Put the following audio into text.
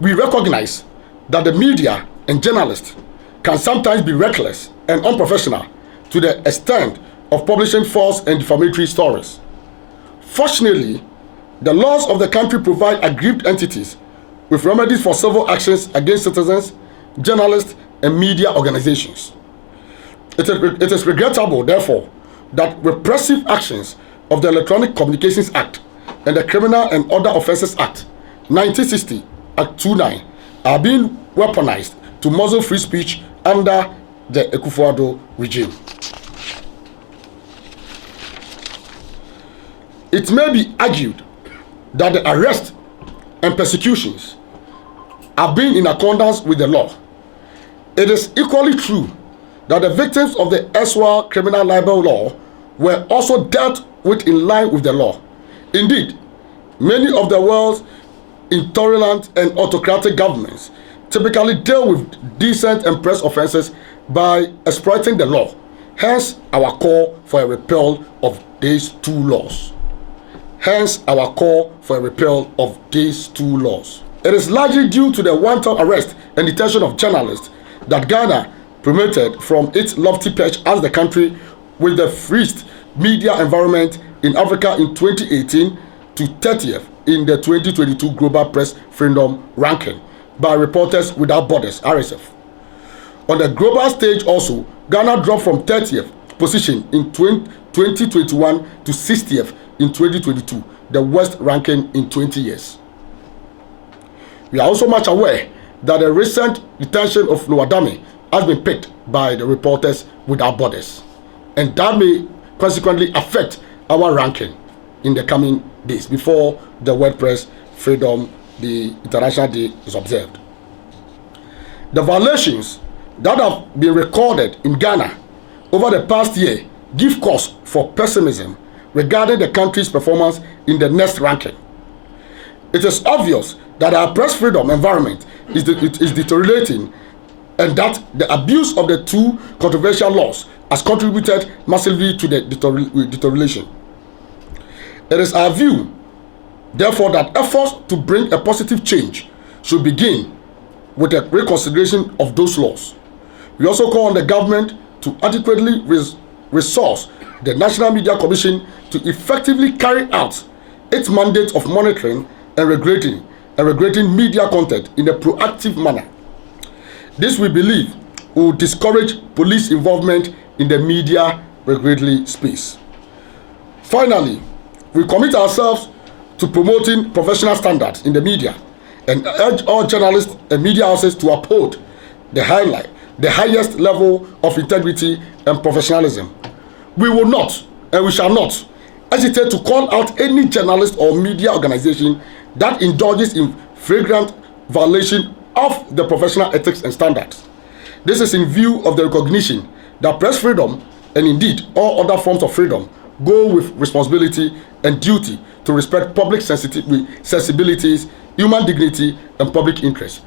We recognize that the media and journalists can sometimes be reckless and unprofessional to the extent of publishing false and defamatory stories. Fortunately, the laws of the country provide aggrieved entities with remedies for civil actions against citizens, journalists, and media organizations. It is regrettable, therefore, that repressive actions of the Electronic Communications Act and the Criminal and Other Offences Act 1960, Act 29, are being weaponized to muzzle free speech under the Akufo-Addo regime. It may be argued that the arrest and persecutions have been in accordance with the law. It is equally true that the victims of the erstwhile criminal libel law were also dealt with in line with the law. Indeed, many of the world's intolerant and autocratic governments typically deal with decent and press offenses by exploiting the law. Hence, our call for a repeal of these two laws. Hence, our call for a repeal of these two laws. It is largely due to the wanton arrest and detention of journalists that Ghana promoted from its lofty perch as the country with the freest media environment in Africa in 2018 to 30th in the 2022 Global Press Freedom Ranking by Reporters Without Borders, RSF. On the global stage also, Ghana dropped from 30th position in 2021 to 60th in 2022, the worst ranking in 20 years. We are also much aware that the recent detention of Lowdown has been picked by the Reporters Without Borders, and that may consequently affect our ranking in the coming days before the World Press Freedom, the International Day, is observed. The violations that have been recorded in Ghana over the past year give cause for pessimism regarding the country's performance in the next ranking. It is obvious that our press freedom environment is deteriorating, and that the abuse of the two controversial laws has contributed massively to the deterioration. It is our view, therefore, that efforts to bring a positive change should begin with a reconsideration of those laws. We also call on the government to adequately resource the National Media Commission to effectively carry out its mandate of monitoring and regulating media content in a proactive manner. This, we believe, will discourage police involvement in the media regulatory space. Finally, we commit ourselves to promoting professional standards in the media and urge all journalists and media houses to uphold the highest level of integrity and professionalism. We will not, and we shall not, hesitate to call out any journalist or media organization that indulges in flagrant violation of the professional ethics and standards. This is in view of the recognition that press freedom, and indeed all other forms of freedom, go with responsibility and duty to respect public sensibilities, human dignity, and public interest.